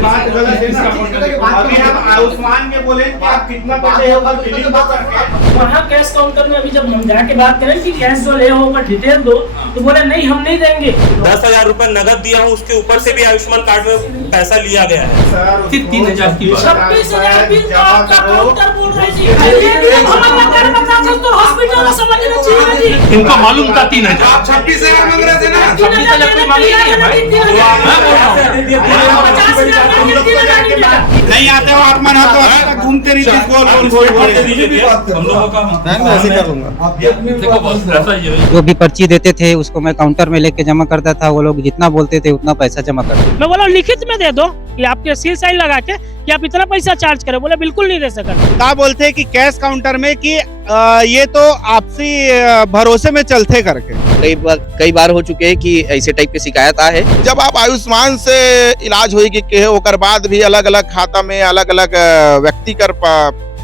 बात गलत है। अभी हम आयुष्मान के बोले कि आप कितना पैसे होगा बिलिंग तो करके वहाँ कैश काउंटर में अभी जब हम जाके बात करें कि कैश जो ले होगा डिटेल दो, तो बोले नहीं हम नहीं देंगे। 10,000 रुपए नगद दिया हूँ, उसके ऊपर से भी आयुष्मान कार्ड में पैसा लिया गया है। सर 3,000 की 26,000 बिल तो आपका काउंटर बोल रहे जी। तो हॉस्पिटल समझना चाहिए जी। इनको मालूम था 3,000। 26,000 मांग रहे थे ना। 26,000 नहीं आते हो आप मना तो घूमते नहीं गोल हम लोगों का मैं ऐसे कर लूंगा। ऐसा ही है। जो भी पर्ची देते थे उसको मैं काउंटर में लेके जमा करता था, वो लोग जितना बोलते थे उतना पैसा जमा करते। मैं बोला लिखित में दे दो कि आपके सील साइन लगा के कि आप इतना पैसा चार्ज करें। बोले बिल्कुल नहीं दे सकते। क्या बोलते हैं कि कैश काउंटर में कि ये तो आपसी भरोसे में चलते करके कई बार हो चुके हैं कि ऐसे टाइप की शिकायत आए है। जब आप आयुष्मान से इलाज होगी के ओकर बाद भी अलग अलग खाता में अलग अलग व्यक्ति कर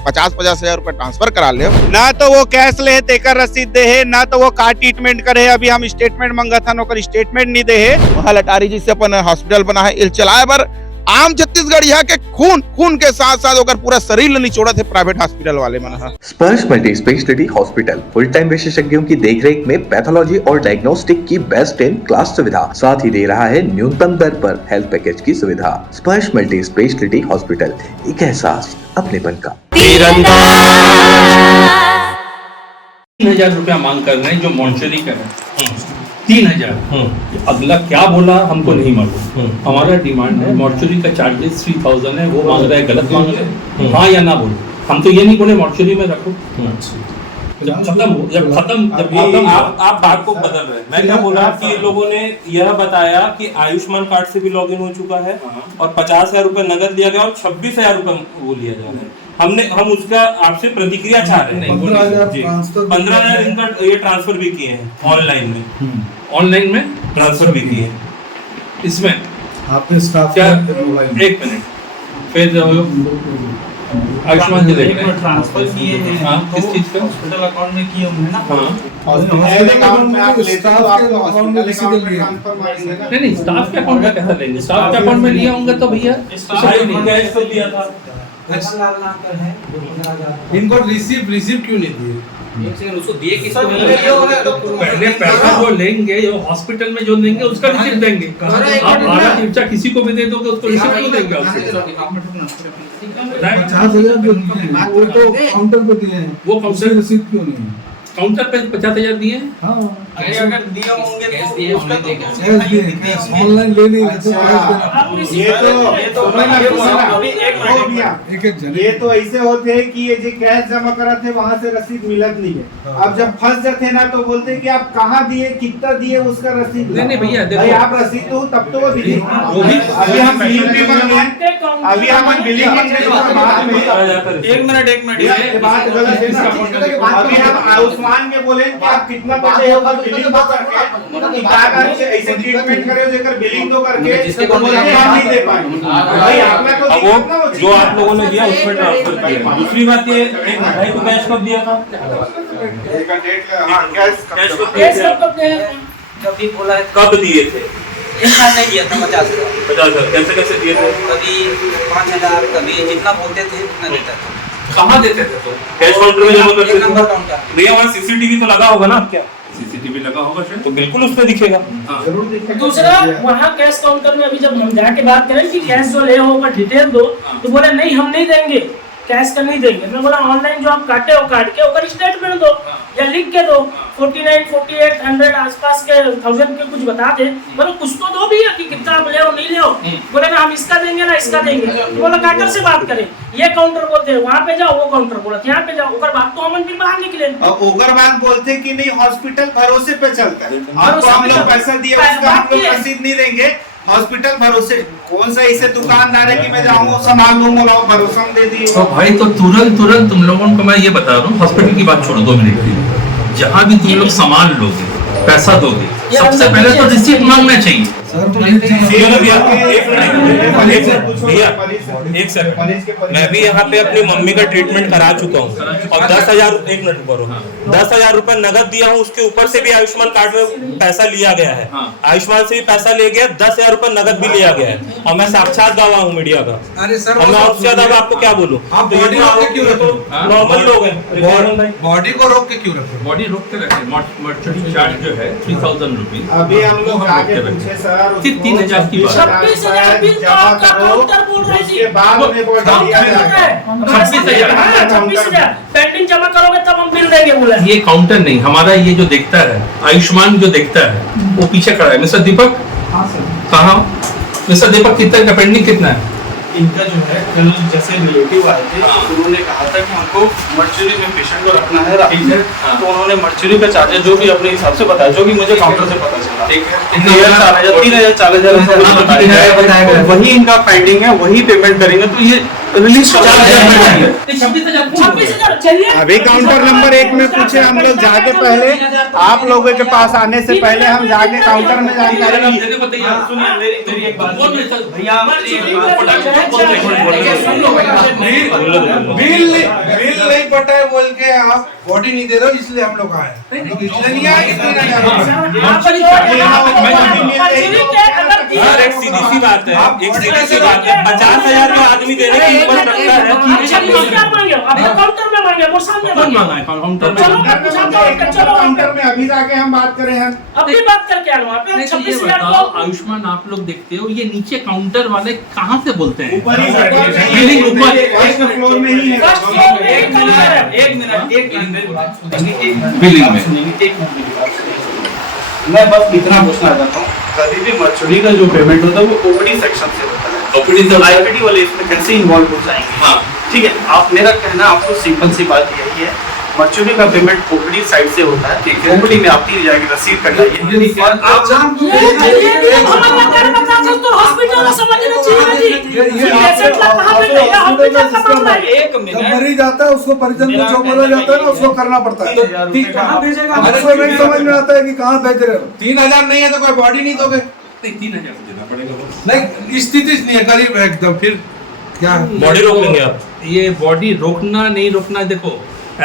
50-50 हजार रुपए ट्रांसफर करा ले, ना तो वो कैश ले तेकर रसीद दे है, ना तो वो कार ट्रीटमेंट करे। अभी हम स्टेटमेंट मंगा था नौकर स्टेटमेंट नहीं दे है। वहाँ लटारी जी से अपन हॉस्पिटल बना है इल चलाए बर आम छत्तीसगढ़ यहाँ के खून के साथ साथ होकर पूरा शरीर निचोड़ा थे प्राइवेट हॉस्पिटल वाले मन। स्पर्श multi speciality hospital full time विशेषज्ञों की देखरेख में पैथोलॉजी और डायग्नोस्टिक की बेस्ट इन क्लास सुविधा, साथ ही दे रहा है न्यूनतम दर पर हेल्थ पैकेज की सुविधा। स्पर्श मल्टी स्पेशलिटी हॉस्पिटल, एक एहसास अपनेपन का। 3,000 रुपया मांग कर रहे हैं जो मॉन्चरी का है। 3,000। अगला क्या बोला हमको नहीं मालूम। हमारा डिमांड है मॉर्चरी का चार्जेस 3,000 है, वो मांग रहे हैं, गलत मांग रहे हैं। हाँ या ना बोलो, हम तो ये नहीं बोले मॉर्चरी में रखो। जब खत्म आप बात को बदल रहे हैं। मैं क्या बोला कि ये लोगों ने यह बताया कि आयुष्मान कार्ड से भी लॉगिन हो चुका है और 50,000 रुपए नगद दिया गया और 26,000 रुपए वो लिया जा रहा है। हम उसका आपसे प्रतिक्रिया चाह रहे हैं। 15,000 इनका ये ट्रांसफर भी किए हैं ऑनलाइन में ट्रांसफर भी किए हैं। इसमें आपने स्टाफ क्या 1 मिनट फिर आयुष्मान जी देख रहे हैं ट्रांसफर किए हैं। हाँ, किस चीज का? हॉस्पिटल अकाउंट में किए होंगे ना। हाँ नहीं, स्टाफ के अकाउंट में कैसा लेंगे? स्टाफ के अकाउंट में लिया होंगे तो भैया कैश तो दिया था। इनको रिसीव क्यों नहीं दिए? उसको दिए किसको? पहले पैसा जो लेंगे जो हॉस्पिटल में जो देंगे उसका रिसीप्ट देंगे। आप आधा खर्चा किसी को भी दे दोगे उसको रिसीप्ट क्यों देंगे? 50,000 जो दिए हैं वो तो काउंटर पे दिए हैं, वो काउंटर रसीद क्यों नहीं? काउंटर पे 50,000 दिए। हाँ अगर दिए होंगे तो उसका कैश दिए, कैश ऑनलाइन ले नहीं तो ये तो ऐसे होते हैं कि ये जो कैश जमा करा थे वहाँ से रसीद मिलत नहीं है। अब जब फंस जाते ना तो बोलते हैं कि आप कहाँ दिए, कितना दिए, उसका रसीद। नहीं भैया भाई आप रसीद दो तब तो वो बिलिंग। अभी हम बिलिंग भी बन गए, अभी हम बिलिंग बन गए। एक मिनट ये बात गलत है। अभी हम आयुष्मान के बोले कि आप कितना पैसे होगा बिलिंग तो करके ऐसे ट्रीटमेंट करे जेकर बिलिंग तो करके बोलते हम नहीं दे पाए। भाई आपने तो वो जो आप लोगों ने दिया उसमें ट्रांसफर किया। दूसरी बात ये एक भाई को कैश कब दिया था? कब दिए थे? एक साल नहीं दिया था। 50,000 कैसे दिए थे? कभी 5,000 कभी जितना बोलते थे उतना देता था। कहाँ देते थे? तो कैश काउंटर में जमा करते नंबर थे। काउंटर भैया वहाँ सीसीटीवी तो लगा होगा ना? क्या सीसीटीवी लगा होगा शायद, तो बिल्कुल उसमें दिखेगा। दूसरा वहाँ कैश काउंटर में अभी जब हम जाके बात करें कि कैश जो ले होगा डिटेल दो, तो बोले नहीं हम नहीं देंगे, कैश का नहीं देंगे। मैं बोला ऑनलाइन जो आप काटे हो काट के ओकर स्टेटमेंट दो या लिख के दो। 49, 48, 100 आसपास के 1000 के कुछ बता दे। बोले कुछ तो दो भी है कि कितना आप ले हो नहीं ले हो। बोले ना हम इसका देंगे ना इसका देंगे। तो बोला काटर से बात करें, ये काउंटर बोलते हैं वहाँ पे जाओ, वो काउंटर बोला यहाँ पे जाओ। ओकर बात तो हम फिर बाहर निकले। ओकर बात बोलते कि नहीं हॉस्पिटल भरोसे पे चलता है। अब तो हम लोग पैसा दिया उसका हम लोग रसीद नहीं देंगे। हॉस्पिटल भरोसे कौन सा ऐसे दुकानदार है कि मैं जाऊंगा सामान लूंगा भरोसा दे दिए। तो भाई तो तुरंत तुम लोगों को मैं ये बता रहा हूँ, हॉस्पिटल की बात छोड़ो 2 मिनट के लिए। जहाँ भी तुम लोग सामान लोगे, पैसा दोगे, सबसे पहले तो रिसीप्ट मांगना चाहिए। एक सेकंड, मैं भी यहाँ पे अपनी मम्मी का ट्रीटमेंट करा चुका हूँ और 10,000 एक मिनट करो, 10,000 रुपए नगद दिया हूँ, उसके ऊपर से भी आयुष्मान कार्ड में पैसा लिया गया है, आयुष्मान से भी पैसा ले गया, 10,000 रुपए नगद भी लिया गया है और मैं साक्षात गवाह हूँ मीडिया का। अरे सर, मैं और ज्यादा आपको क्या बोलूँ, आप बॉडी रोक के क्यों रखे? नॉर्मल लोग हैं, बॉडी को रोक के क्यों रखे? बॉडी रोक के रखे, मर्चेंट चार्ज जो है 3,000 रुपीज, अभी हम लोग जाके पूछे सर, 3,000 की बात, 26,000 बिल तो आपका काउंटर बोल रही थी, उसके बाद में बोल दिया है 26,000 पेंडिंग जमा करोगे तब हम बिल देंगे बोला। ये काउंटर नहीं, हमारा ये जो देखता है आयुष्मान जो देखता है वो पीछे खड़ा है। मिस्टर दीपक, कहाँ मिस्टर दीपक, कितना का पेंडिंग कितना है? इनका जो है कल जैसे रिलेटिव आए थे, उन्होंने कहा था कि हमको मर्चुरी में पेशेंट को रखना है, ठीक है, तो उन्होंने मर्चुरी का चार्जेस जो भी अपने हिसाब से बताया, जो कि मुझे काउंटर से पता चला, ठीक है, 3,000 4,000 वही इनका फाइंडिंग है, वही पेमेंट करेंगे तो ये रिलीज अभी काउंटर नंबर 1 में पूछे हम लोग जाके, पहले आप लोगों के पास आने से पहले हम जाके काउंटर में जानकारी बिल नहीं पटा है बोल के आप बॉडी नहीं दे रहे हो, इसलिए हम लोग आए, इसलिए नहीं आए। एक सीधी सी बात है, एक सीधी सी बात है, 50,000 जो आदमी देने की हिम्मत रखता है, काउंटर में अभी जाके हम बात करें, हम अभी बात करके आ रहा हूँ। 26,000 को आयुष्मान आप लोग देखते हो, ये नीचे काउंटर वाले कहाँ से बोलते हैं? ऊपर ही फर्स्ट फ्लोर में ही है। एक मिनट बिलिंग में मैं बस इतना पूछना चाहता हूँ, कभी भी मर्चुरी का जो पेमेंट होता है वो ओपीडी सेक्शन से होता है, ओपीडी से आईपीडी वाले इसमें कैसे इन्वॉल्व हो जाएंगे? हाँ ठीक है, आप मेरा कहना आपको सिंपल सी बात यही है, मर्चुरी का पेमेंट ओपीडी साइड से होता है, ठीक है, ओपीडी में आपकी जाएगी रसीद कट जाएगी, मरीज आता है उसको परिजन को जो बोला जाता है ना उसको करना पड़ता है, कहाँ भेजेगा? उसको नहीं समझ में आता है कि कहाँ भेज रहे हो। 3,000 नहीं है तो कोई बॉडी नहीं दोगे? 3,000 देना पड़ेगा। नहीं, स्थिति नहीं है, करीब है एकदम, फिर क्या बॉडी रोक लेंगे आप? ये बॉडी रोकना नहीं रोकना, देखो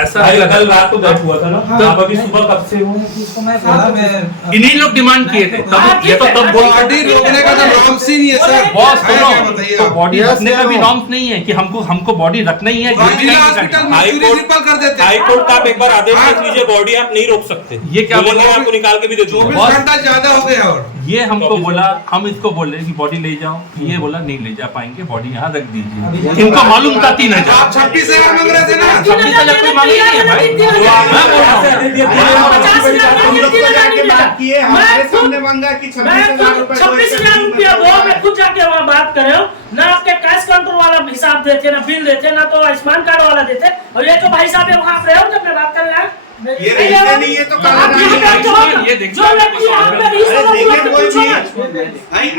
ऐसा कल रात को डेथ हुआ था ना, आप अभी सुबह कब से हो? इन्हीं लोग डिमांड किए थे, तब ये तो तब बॉडी रोकने का तो नॉर्म्स ही नहीं है सर। बॉस सुनो, तो बॉडी रखने का भी नॉर्म्स नहीं है कि हमको बॉडी रखना ही है। हाई कोर्ट का आप एक बार आदेश लिख लीजिए, बॉडी आप नहीं रोक सकते। ये क्या बोला? आपको निकाल के भी दे दूंगा। 24 घंटा ज्यादा हो गया। और ये हमको बोला, हम इसको बोल रहे कि बॉडी ले जाओ, ये बोला नहीं ले जा पाएंगे, बॉडी यहाँ रख दीजिए। इनको मालूम था 3,000। आप 26,000 मांग रहे थे ना? 26,000 कोई मांगे नहीं है भाई। मैं खुद जाके वहाँ बात कर रहे हो ना, आपके कैश काउंटर वाला हिसाब देते ना बिल देते ना तो आयुष्मान कार्ड वाला देते, और ये तो भाई साहब वहाँ पे हो जब मैं बात कर रहा हूँ, ये रहते नहीं है तो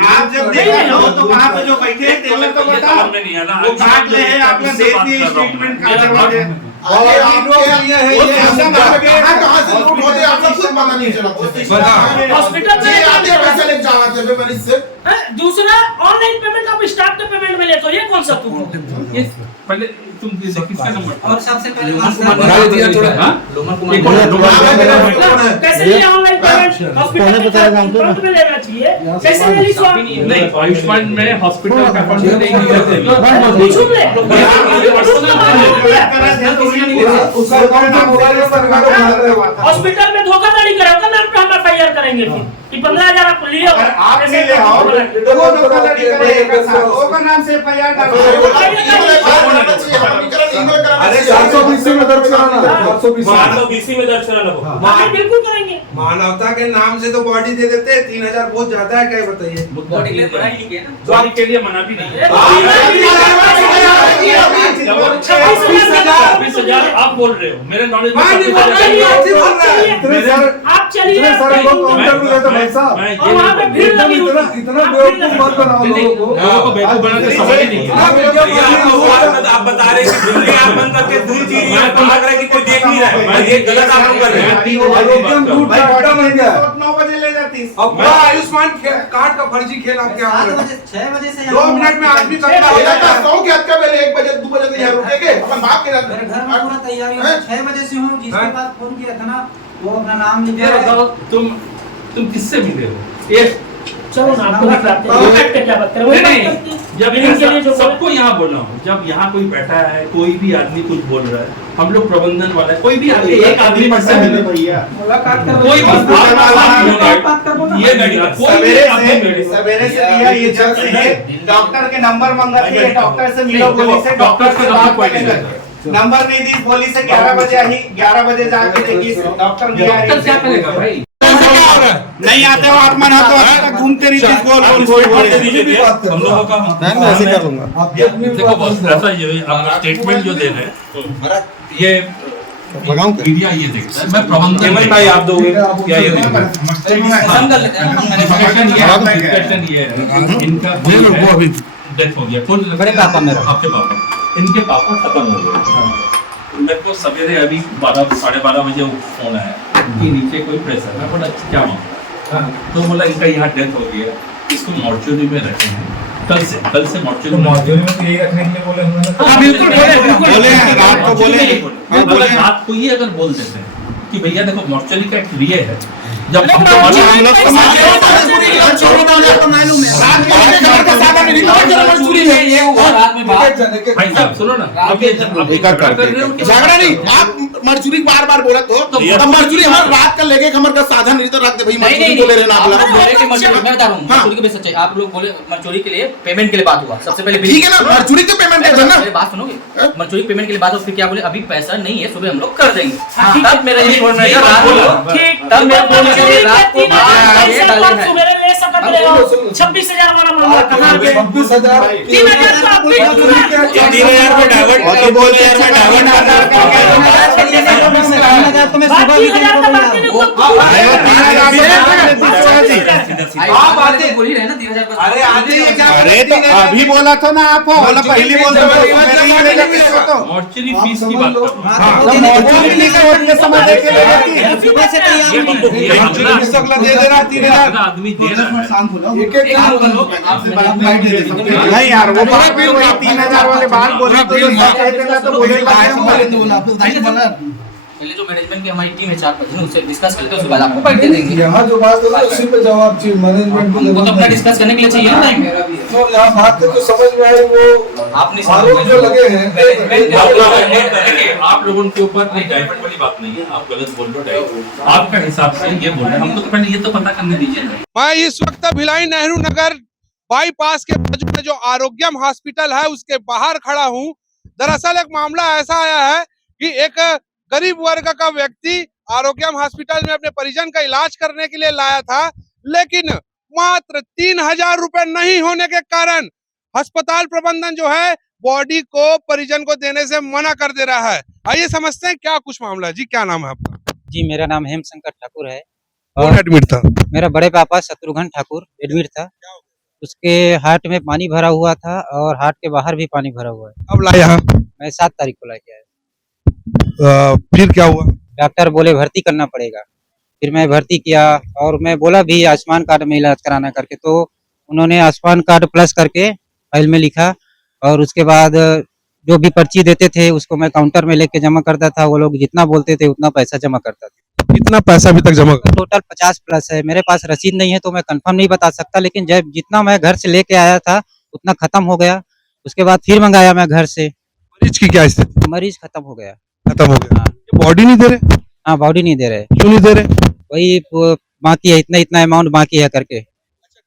आप जब देख रहे हो तो वहाँ पे जो बैठे हैं टेलर को बताओ, वो काट ले हैं, आपने देख दिए स्टेटमेंट काटे वाले, और आपके लिए है ये कहाँ से लूट होते आप लोग खुद पता नहीं चला। हॉस्पिटल में आधे पैसे लेके जाना चाहिए मरीज से। दूसरा ऑनलाइन पेमेंट आप स्टाफ के पेमेंट में लेते हो, ये कौन सा तू? पहले तुम किसका नंबर? और सबसे पहले कैसे ये ऑनलाइन पेमेंट हॉस्पिटल में लेना चाहिए, कैसे ले ली स्वामी? नहीं, आयुष्मान में हॉस्पिटल का फंड नहीं करते। हॉस्पिटल में धोखाधड़ी करा होगा नाम पे हम FIR करेंगे कि 15,000 आप लिए हो, आप नहीं ले आओ तो वो धोखाधड़ी करेगा, वो नाम से FIR अरे 420 में दर्ज कराना, 420 में दर्ज कराना बिल्कुल करेंगे। मानवता के नाम से तो बॉडी दे देते हैं, 3,000 बहुत ज्यादा है, क्या बताइए? बॉडी के लिए मना ही नहीं किया ना, बॉडी के लिए मना भी नहीं है। 26,000 आप बोल रहे हो, मेरे नॉलेज में आप चलिए इतना बेवकूफ मत बनाओ लोगों को। बेवकूफ बनाने समझ ही नहीं है। आप बता रहे कि दिल्ली आप बंद करके दूर चीज लग रहा है कि कोई देख नहीं रहा है, ये गलत आप लोग कर रहे हैं। 9 बजे ले जाती 30। अब पूरा आयुष्मान कार्ड का फर्जी खेल आपके यहाँ 6 बजे से 2 मिनट में आदमी करता हो जाता है। 100 के हद का पहले 1 बजे 2 बजे नहीं है रुकेंगे अपन बाप के मेरे घर में पूरा तैयारी है 6 बजे से हूँ जिसके बाद फोन किया था ना वो अपना नाम लिख ये बताओ तुम किससे मिले हो? एक चलो ना आपको दिखाते हैं बैठ के क्या बात कर रहे हो नहीं, जब इनके लिए जो सबको यहाँ बोल रहा हूँ, जब यहाँ कोई बैठा है, कोई भी आदमी कुछ बोल रहा है, हम लोग प्रबंधन वाला है, कोई भी आदमी एक आदमी से मिले भैया मुलाकात कर कोई सवेरे से भैया ये जब से है डॉक्टर के नंबर मांगा थे डॉक्टर से मिलो बोली से डॉक्टर से बात करके नंबर नहीं दी बोली से 11 बजे आई 11 बजे जाके देखिए डॉक्टर नहीं आ डॉक्टर क्या करेगा भाई? नहीं आते हो आप मन हाथ घूमते रहिए गोल हम लोगों का मैं ऐसे कर लूंगा। देखो बॉस, ऐसा ये आप स्टेटमेंट जो दे रहे हैं ये मीडिया ये देखता है, मैं प्रबंधन भाई आप दोगे क्या ये डिस्कशन ये है इनका वो अभी डेथ हो गया कौन बड़े पापा मेरा आपके पापा इनके पापा खत्म हो गए। मेरे को सवेरे अभी 12 साढ़े 12 बजे फोन आया कि नीचे कोई प्रेशर है, बोला क्या मामला, तो बोला इनका यहाँ डेथ हो गया, इसको मॉर्चुरी में रखे हैं कल से मॉर्चुरी में तो यही रखने के लिए बोले हाँ, बिल्कुल बोले हैं, रात को बोले हैं। बोले रात को ही अगर बोल देते हैं कि भैया देखो मॉर्चुरी का एक ये है जब हम लोग भाई साहब सुनो ना आप ये कर रहे हो झगड़ा नहीं आप मर्चुरी बार बार बोला तो मर्चुरी हमारे रात का लेके हमारे का साधन नहीं तो रख दे भाई मर्चुरी बोले रहना आप मैं बता रहा हूँ मजदूरी के सच्चाई आप लोग बोले मजदूरी के लिए पेमेंट के लिए बात हुआ सबसे पहले ठीक है ना मर्चुरी तो पेमेंट कर देना बात सुनोगे मजदूरी पेमेंट के लिए बात फिर क्या बोले अभी पैसा नहीं है सुबह हम लोग कर देंगे तब मेरा ये बोल रहा है तब मेरा बोल रहा है रात को 26,000 वाला मामला कहाँ पे 26,000 3,000 तो आपने 3,000 को डाइवर्ट बोलते हैं तो मैं सुबह भी अरे तो अभी बोला था ना आप बोला पहली बोल मॉर्चरी फीस की बात सुबह से आदमी दे रहा है नहीं यार वो बात फिर वही 3,000 वाले बात बोले तो बोले पहले जो मैनेजमेंट की हमारी टीम है 4-5 दिन उससे डिस्कस करते हैं उसके बाद आपको बाइट दे देंगे यहाँ जो बात है उसी पे जवाब चाहिए मैनेजमेंट हमको तो अपना डिस्कस करने के लिए चाहिए ना तो यहाँ बात जो समझ में आई वो आपने आरोप जो लगे हैं आप लोगों के ऊपर नहीं डाइवर्ट वाली बात नहीं है, आप गलत बोल रहे हो डाइवर्ट आपका हिसाब से ये बोल रहे हैं हमको तो पहले ये तो पता करने दीजिए। मैं इस वक्त भिलाई नेहरू नगर बाईपास के बाजू में जो आरोग्यम हॉस्पिटल है उसके बाहर खड़ा हूँ। दरअसल एक मामला ऐसा आया है कि एक गरीब वर्ग का व्यक्ति आरोग्यम हॉस्पिटल में अपने परिजन का इलाज करने के लिए लाया था, लेकिन मात्र 3,000 रुपए नहीं होने के कारण अस्पताल प्रबंधन जो है बॉडी को परिजन को देने से मना कर दे रहा है। आइए समझते हैं क्या कुछ मामला है। जी क्या नाम है आपका? जी मेरा नाम हेमशंकर ठाकुर है कौन एडमिट था? मेरा बड़े पापा शत्रुघ्न ठाकुर एडमिट था। उसके हार्ट में पानी भरा हुआ था और हार्ट के बाहर भी पानी भरा हुआ है। अब लाया? मैं 7 तारीख को लेके आया। फिर क्या हुआ? डॉक्टर बोले भर्ती करना पड़ेगा। फिर मैं भर्ती किया और मैं बोला भी आयुष्मान कार्ड में इलाज कराना करके, तो उन्होंने आयुष्मान कार्ड प्लस करके फाइल में लिखा और उसके बाद जो भी पर्ची देते थे उसको मैं काउंटर में लेके जमा करता था। वो लोग जितना बोलते थे उतना पैसा जमा करता था। कितना पैसा अभी तक जमा? टोटल 50 प्लस है। मेरे पास रसीद नहीं है तो मैं कंफर्म नहीं बता सकता, लेकिन जब जितना मैं घर से लेके आया था उतना खत्म हो गया। उसके बाद फिर मंगाया मैं घर से। मरीज की क्या स्थिति? मरीज खत्म हो गया। खत्म हो गया। बॉडी नहीं दे रहे? हाँ बॉडी नहीं दे रहे। क्यों नहीं दे रहे? वही बाकी है, इतना अमाउंट बाकी है करके।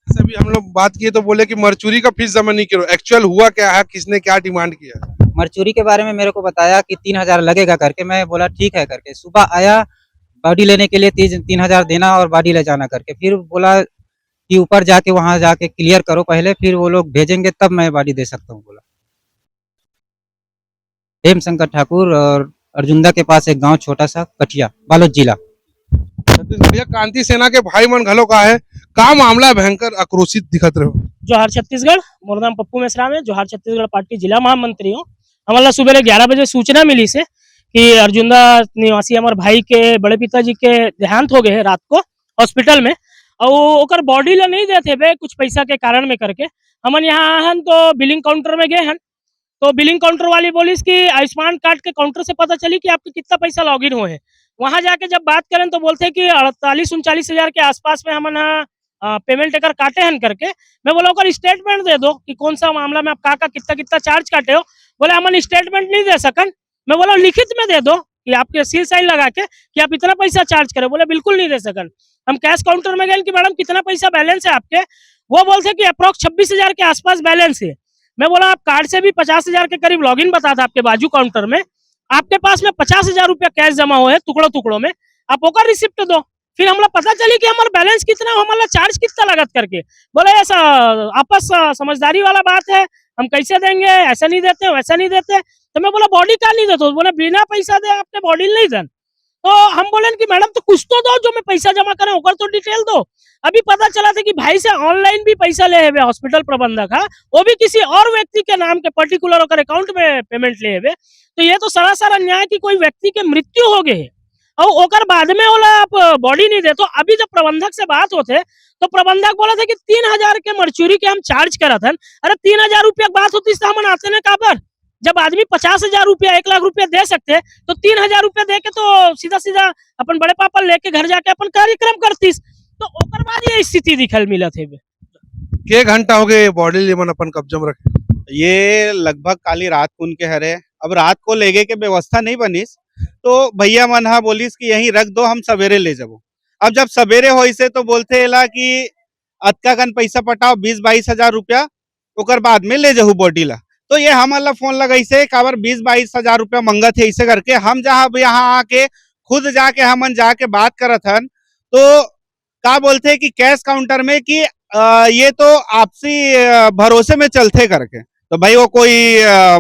अभी हम लोग बात किए तो बोले कि मर्चुरी का फीस जमा नहीं करो। एक्चुअल हुआ क्या है, किसने क्या डिमांड किया? मर्चुरी के बारे में मेरे को बताया कि 3,000 लगेगा करके। मैं बोला ठीक है करके। सुबह आया बॉडी लेने के लिए 3,000 देना और बॉडी ले जाना करके। फिर बोला कि ऊपर जाके वहां जाके क्लियर करो पहले, फिर वो लोग भेजेंगे तब मैं बॉडी दे सकता हूँ बोला। हेमशंकर ठाकुर और अर्जुंदा के पास एक गांव छोटा सा कटिया बालोद जिला। छत्तीसगढ़ क्रांति सेना के भाई मन घलो का है का मामला भयंकर आक्रोशित दिखत रहो। जोहार छत्तीसगढ़, मोर नाम पप्पू मिश्रा है। जोहार छत्तीसगढ़ पार्टी जिला महामंत्री हूँ। हमारा सुबह 11 बजे सूचना मिली से कि अर्जुंदा निवासी हमारे भाई के बड़े पिताजी के देहांत हो गए हैं रात को हॉस्पिटल में। और ओकर बॉडी ला नहीं देते बे कुछ पैसा के कारण में करके हमन यहाँ हन तो बिलिंग काउंटर में गए हन तो बिलिंग काउंटर वाली बोलिस कि आयुष्मान कार्ड के काउंटर से पता चली कि आपके कितना पैसा लॉगिन हुए हैं। वहां जाके जब बात करें तो बोलते हैं कि 48-39 हजार के आसपास में हमन पेमेंट अगर काटे हैं करके। मैं बोला ओकर स्टेटमेंट दे दो कि कौन सा मामला में आप का कितना कितना चार्ज काटे हो। बोले हमन स्टेटमेंट नहीं दे सकन। मैं बोला लिखित में दे दो कि आपके सील साइन लगा के कि आप इतना पैसा चार्ज करें। बोले बिल्कुल नहीं दे सकन। हम कैश काउंटर में गए कि मैडम कितना पैसा बैलेंस है आपके। वो बोलते कि अप्रोक्स 26 हजार के आसपास बैलेंस है। मैं बोला आप कार्ड से भी 50 हजार के करीब लॉगिन बता था आपके बाजू काउंटर में, आपके पास में 50 हजार रुपया कैश जमा हुए टुकड़ों टुकड़ों में, आप ओकर रिसिप्ट दो। फिर हमला पता चली कि हमारा बैलेंस कितना, हमारा चार्ज कितना लागत करके। बोले ऐसा आपस समझदारी वाला बात है, हम कैसे देंगे, ऐसा नहीं देते वैसा नहीं देते। तो मैं बोला बॉडी कार्ड नहीं देते। बोले बिना पैसा दे आपने बॉडी नहीं देन। तो हम बोले कि मैडम तो कुछ तो दो जो मैं पैसा जमा करें, ओकर तो डिटेल दो। अभी पता चला था कि भाई से ऑनलाइन भी पैसा ले हुए हॉस्पिटल प्रबंधक है, वो भी किसी और व्यक्ति के नाम के पर्टिकुलर होकर अकाउंट में पेमेंट ले हुए। तो ये तो सरासर अन्याय की कोई व्यक्ति के मृत्यु हो गए और ओकर बाद में बोला आप बॉडी नहीं दे। तो अभी जब प्रबंधक से बात होते तो प्रबंधक बोला था कि 3000 के मर्चुरी के हम चार्ज करा था। अरे 3000 रुपया बात होती हम आते ना काबर। जब आदमी 50 हजार रुपया 1 लाख रुपया दे सकते तो 3000 रुपया दे के तो सीधा सीधा अपन बड़े पापा लेके घर जाके अपन कार्यक्रम करतीस। तो ओकर बाद ये स्थिति दिखल मिला थे। के घंटा हो गए बॉडी लेमन अपन कब्जा में रखे। ये लगभग काली रात को उनके हरे। अब रात को लेगे के व्यवस्था नहीं बनीस तो भैया मन हा बोलिस कि यहीं रख दो, हम सवेरे ले जाबो। अब जब सवेरे हो इसे तो बोलते एला कि अतका कन पैसा पटाओ 20-22 हजार रुपया, ओकर बाद में ले जाहू बॉडी ला। तो ये हमारा फोन लगा इसे काबर 20-22 हजार रुपया मंगत है इसे करके। हम जहाँ यहाँ आके खुद जाके हमन जाके बात करत हन तो का बोलते हैं कि कैश काउंटर में कि ये तो आपसी भरोसे में चलते करके। तो भाई वो कोई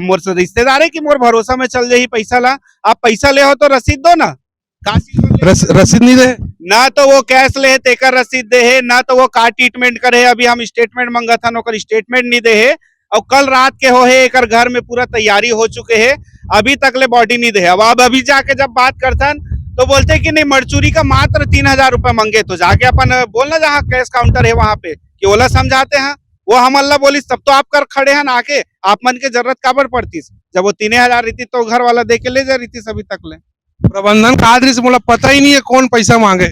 मोर रिश्तेदार है कि मोर भरोसा में चल जाही पैसा ला। आप पैसा ले हो तो रसीद दो ना। रसीद नहीं दे ना तो वो कैश ले तेकर रसीद दे है, ना तो वो कार ट्रीटमेंट करे। अभी हम स्टेटमेंट मंगत हन ओकर स्टेटमेंट नहीं दे है। और कल रात के हो है एक घर में पूरा तैयारी हो चुके है, अभी तक ले बॉडी नहीं दे। अब अभी जाके जब बात करतन तो बोलते कि नहीं मर्चुरी का मात्र 3000 रुपया मांगे। तो जाके अपन बोलना जहाँ कैश काउंटर है वहां पे कि ओला समझाते हैं। वो हम अल्लाह बोली तब तो आप कर खड़े हैं आके, आप मन के जरूरत काबर पड़तीस। जब वो 3000 रहती तो घर वाला दे के ले जा रही अभी तक ले। प्रबंधन कादरी से बोला पता ही नहीं है कौन पैसा मांगे।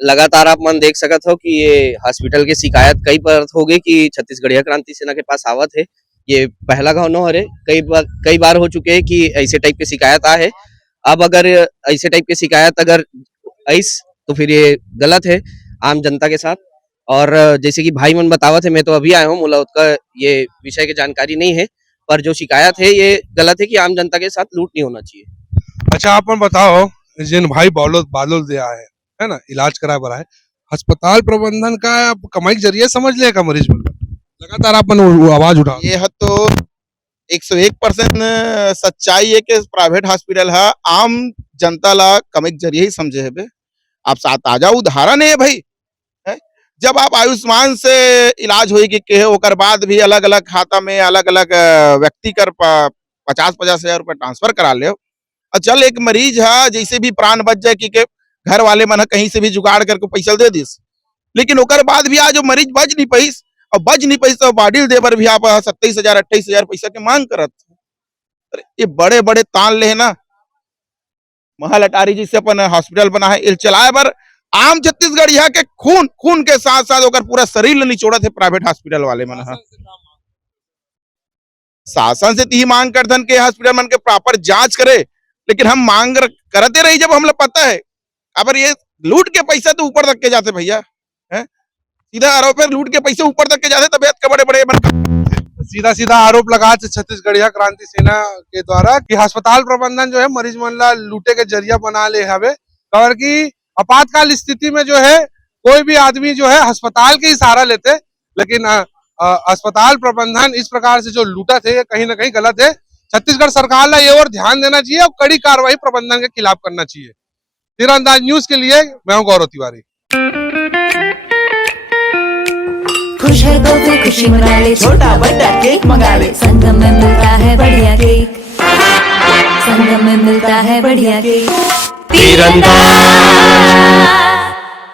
लगातार आप मन देख सकत हो कि ये हॉस्पिटल के शिकायत कई बार हो गई कि छत्तीसगढ़िया क्रांति सेना के पास आवत है। ये पहला गाँव न हरे, कई बार हो चुके हैं कि ऐसे टाइप की शिकायत आ है। अब अगर ऐसे टाइप की शिकायत अगर ऐस तो फिर ये गलत है आम जनता के साथ। और जैसे कि भाई मन बतावत है, मैं तो अभी आया हूँ, मुला उसका ये विषय की जानकारी नहीं है, पर जो शिकायत है ये गलत है कि आम जनता के साथ लूट नहीं होना चाहिए। अच्छा आप बताओ जिन भाई बालोल दिया है ना, इलाज कराए बड़ा है, अस्पताल प्रबंधन का आप कमाई के जरिए समझ लेगा मरीज में। लगातार आप आवाज उठा। ये तो 101% सच्चाई है कि प्राइवेट हॉस्पिटल है आम जनता ला कमाई के जरिए ही समझे है बे। आप ताजा उदाहरण है भाई है? जब आप आयुष्मान से इलाज होगी के ओकर बाद भी अलग अलग खाता में अलग अलग व्यक्ति कर 50-50 हजार रुपया ट्रांसफर करा ले। और चल एक मरीज है जैसे भी प्राण बच जाए कि घर वाले मन कहीं से भी जुगाड़ करके पैसा दे दिस, लेकिन ओकर बाद भी आज मरीज बच नहीं पाइस और बच नहीं पाइस तो बॉडी दे पर भी आप 27,000-28,000 पैसा के मांग करत। अरे ये बड़े बड़े तान ले ना महल अटारी जी से अपन हॉस्पिटल बना है चलाए बर आम छत्तीसगढ़िया के खून के साथ साथ ओकर पूरा शरीर निचोड़त है प्राइवेट हॉस्पिटल वाले मन। शासन से ही मांग करथन के हॉस्पिटल मन के प्रॉपर जांच करे, लेकिन हम मांग करते रही जब हमला पता है अब ये लूट के पैसा तो ऊपर तक के जाते भैया है। सीधा आरोप है लूट के पैसे ऊपर तक के जाते तबियत के बड़े बड़े सीधा आरोप लगा छत्तीसगढ़िया क्रांति सेना के द्वारा कि अस्पताल प्रबंधन जो है मरीज मन ला लूटे के जरिया बना ले हवे। और कि आपातकाल स्थिति में जो है कोई भी आदमी जो है अस्पताल के ही सहारा लेते, लेकिन अस्पताल प्रबंधन इस प्रकार से जो लूटा थे कहीं ना कहीं गलत है। छत्तीसगढ़ सरकार ला ये और ध्यान देना चाहिए और कड़ी कार्रवाई प्रबंधन के खिलाफ करना चाहिए। तीरंदाज न्यूज के लिए मैं हूं गौरव तिवारी। खुश है तो फिर खुशी मना ले, छोटा बड़ा केक मंगा ले, संगम में मिलता है बढ़िया केक, संगम में मिलता है बढ़िया केक। तीरंदाज।